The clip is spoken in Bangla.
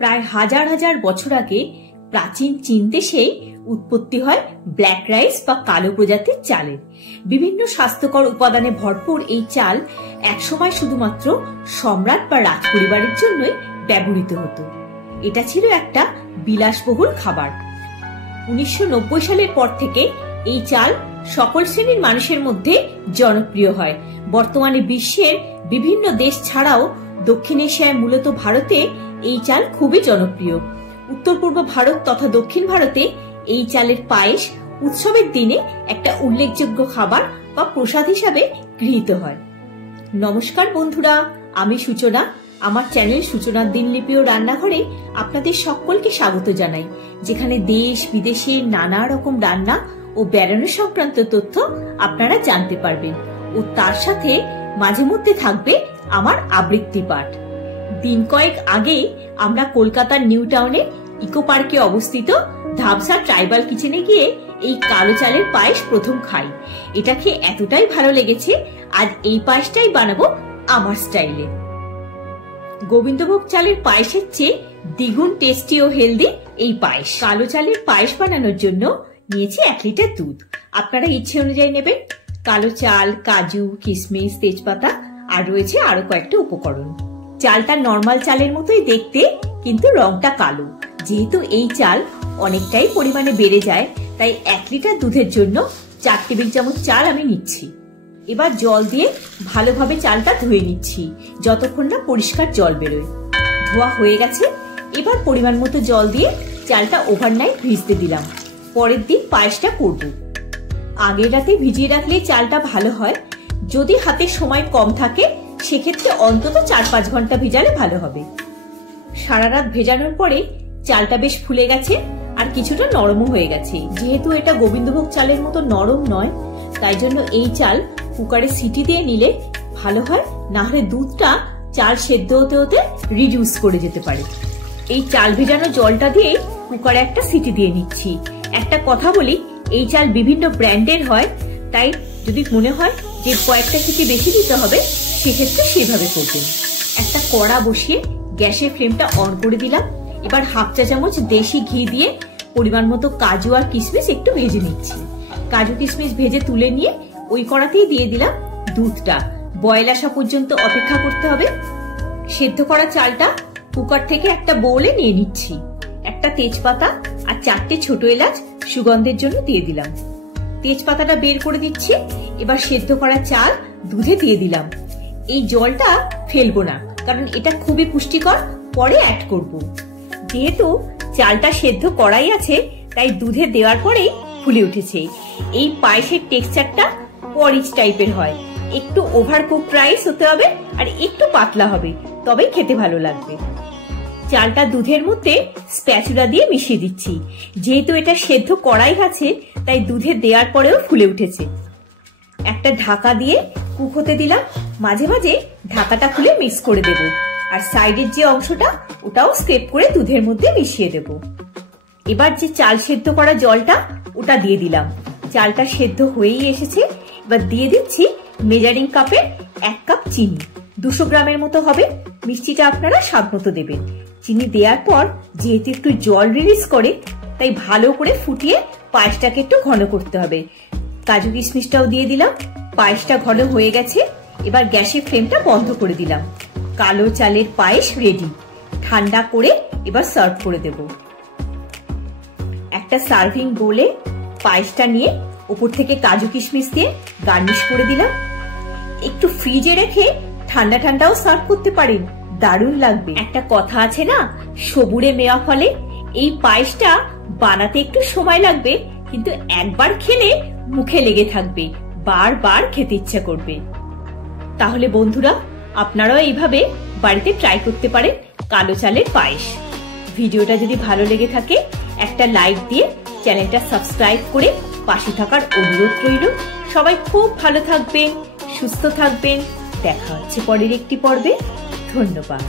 প্রায় হাজার হাজার বছর আগে প্রাচীন চীন দেশেই উৎপত্তি হয় ব্ল্যাক রাইস বা কালো প্রজাতির চালের। বিভিন্ন স্বাস্থ্যকর উপাদানে ভরপুর এই চাল একসময় শুধুমাত্র সম্রাট বা রাজ পরিবারের জন্যই ব্যবহৃত হতো। এটা ছিল একটা বিলাসবহুল খাবার। 1990 সালের পর থেকে এই চাল সকল শ্রেণীর মানুষের মধ্যে জনপ্রিয় হয়। বর্তমানে বিশ্বের বিভিন্ন দেশ ছাড়াও দক্ষিণ এশিয়ায়, মূলত ভারতে এই চাল খুবই জনপ্রিয়। উত্তর পূর্ব ভারত তথা দক্ষিণ ভারতে এই চালের পায়েস উৎসবের দিনে একটা উল্লেখযোগ্য খাবার বা প্রসাদ হিসাবে গৃহীত হয়। নমস্কার বন্ধুরা, আমি সূচনা। আমার চ্যানেল সূচনার দিনলিপি ও রান্নাঘরে আপনাদের সকলকে স্বাগত জানাই, যেখানে দেশ বিদেশের নানা রকম রান্না ও বেড়ানো সংক্রান্ত তথ্য আপনারা জানতে পারবেন, ও তার সাথে মাঝে মধ্যে থাকবে আমার আবৃত্তি পাঠ। দিন কয়েক আগে আমরা কলকাতার নিউ টাউনে ইকো পার্কে অবস্থিত ধাবসা ট্রাইবাল কিচেনে গিয়ে এই কালো চালের পায়েস প্রথম খাই। এটা খেয়ে এতটাই ভালো লেগেছে, আজ এই পায়েসটাই বানাবো আমার স্টাইলে। গোবিন্দভোগ চালের পায়েসের চেয়ে দ্বিগুণ টেস্টি ও হেলদি এই পায়েস। কালো চালের পায়েস বানানোর জন্য নিয়েছি 1 লিটার দুধ। আপনারা ইচ্ছে অনুযায়ী নেবেন। কালো চাল, কাজু, কিশমিশ, তেজপাতা আর রয়েছে আরো কয়েকটা উপকরণ। চালটা নর্মাল চালের মতোই দেখতে, কিন্তু রংটা কালো। যেহেতু এই চাল অনেকটাই পরিমাণে বেড়ে যায়, তাই 1 লিটার দুধের জন্য 4 টেবিল চামচ চাল আমি নিচ্ছি। এবার জল দিয়ে ভালোভাবে চালটা ধুয়ে নিচ্ছি, যতক্ষণ না পরিষ্কার জল বেরোয়। ধোয়া হয়ে গেছে। এবার পরিমাণ মতো জল দিয়ে চালটা ওভারনাইট ভিজতে দিলাম। পরের দিন পায়েসটা করব। আগের রাতে ভিজিয়ে রাখলে চালটা ভালো হয়। যদি হাতে সময় কম থাকে সেক্ষেত্রে অন্তত 4-5 ঘন্টা ভেজালে ভালো হবে। সারা রাত ভেজানোর পরে চালটা বেশ ফুলে গেছে আর কিছুটা নরমও হয়ে গেছে। যেহেতু এটা গোবিন্দভোগ চালের মতো নরম নয়, তাই জন্য এই চাল কুকারে সিটি দিয়ে নিলে ভালো হয়, না হলে দুধটা চাল সেদ্ধ হতে হতে রিডিউস করে যেতে পারে। এই চাল ভেজানো জলটা দিয়ে কুকারে একটা সিটি দিয়ে নিচ্ছি। একটা কথা বলি, এই চাল বিভিন্ন ব্র্যান্ডের হয়, তাই যদি মনে হয় যে কয়েকটা সিটি বেশি দিতে হবে, সেক্ষেত্রে সেভাবে করবেন। একটা কড়া বসিয়ে গ্যাসের ফ্লেমটা অন করে দিলাম। এবার 1/2 চা চামচ দেশি ঘি দিয়ে পরিমাণ মতো কাজু আর কিশমিশ একটু ভেজে নিচ্ছি। কাজু কিশমিশ ভেজে তুলে নিয়ে ওই কড়াতেই দিয়ে দিলাম দুধটা। বয়েল আসা পর্যন্ত অপেক্ষা করতে হবে। সেদ্ধ করা চালটা কুকার থেকে একটা বোলে নিয়ে নিচ্ছি। একটা তেজপাতা আর 4টে ছোট এলাচ সুগন্ধের জন্য দিয়ে দিলাম। তেজপাতাটা বের করে দিচ্ছি। এবার সেদ্ধ করা চাল দুধে দিয়ে দিলাম। এই জলটা ফেলবো না, কারণ এটা খুবই পুষ্টিকর, পরে অ্যাড করব। যেহেতু চালটা সেদ্ধ করাই আছে, তাই দুধে দেওয়ার পরেই ফুলে উঠেছে। এই পায়েসের টেক্সচারটা পরিচ টাইপের হয়। একটু ওভারকুক রাইস হতে হবে আর একটু পাতলা হবে, তবেই খেতে ভালো লাগবে। চালটা দুধের মধ্যে স্প্যাচুলা দিয়ে মিশিয়ে দিচ্ছি। যেহেতু এটা সেদ্ধ করাই আছে, তাই দুধে দেওয়ার পরেও ফুলে উঠেছে। একটা ঢাকা দিয়ে কুক হতে দিলাম। মাঝে মাঝে ঢাকাটা খুলে মিক্স করে দেব, আর সাইডের যে অংশটা ওটাও স্ক্রেপ করে দুধের মধ্যে মিশিয়ে দেব। এবার যে চাল সেদ্ধ করা জলটা ওটা দিয়ে দিলাম। চালটা সেদ্ধ হয়েই এসেছে। এবার দিয়ে দিচ্ছি মেজারিং কাপে 1 কাপ চিনি। 200 গ্রামের মতো হবে। মিষ্টিটা আপনারা স্বাদ মতো দেবেন। চিনি দেওয়ার পর যেহেতু একটু জল রিলিজ করে, তাই ভালো করে ফুটিয়ে পায়েসটাকে একটু ঘন করতে হবে। কাজু কিশমিশটাও দিয়ে দিলাম। পায়েসটা ঘন হয়ে গেছে। এবার গ্যাসের ফ্লেমটা বন্ধ করে দিলাম। কালো চালের পায়েস রেডি। ঠান্ডা করে এবার সার্ভ করে দেব। একটা সার্ভিং বোলে পায়েসটা নিয়ে উপর থেকে কাজু কিশমিশ দিয়ে গার্নিশ করে দিলাম। একটু ফ্রিজে রেখে ঠান্ডা ঠান্ডাও সার্ভ করতে পারেন, দারুণ লাগবে। একটা কথা আছে না, সবুরে মেওয়া ফলে। এই পায়েসটা বানাতে একটু সময় লাগবে, কিন্তু একবার খেলে মুখে লেগে থাকবে, বারবার খেতে ইচ্ছা করবে। তাহলে বন্ধুরা, আপনারাও এইভাবে বাড়িতে ট্রাই করতে পারেন কালো চালের পায়েস। ভিডিওটা যদি ভালো লেগে থাকে একটা লাইক দিয়ে চ্যানেলটা সাবস্ক্রাইব করে পাশে থাকার অনুরোধ রইল। সবাই খুব ভালো থাকবেন, সুস্থ থাকবেন। দেখা হচ্ছে পরের একটি পর্বে। ধন্যবাদ।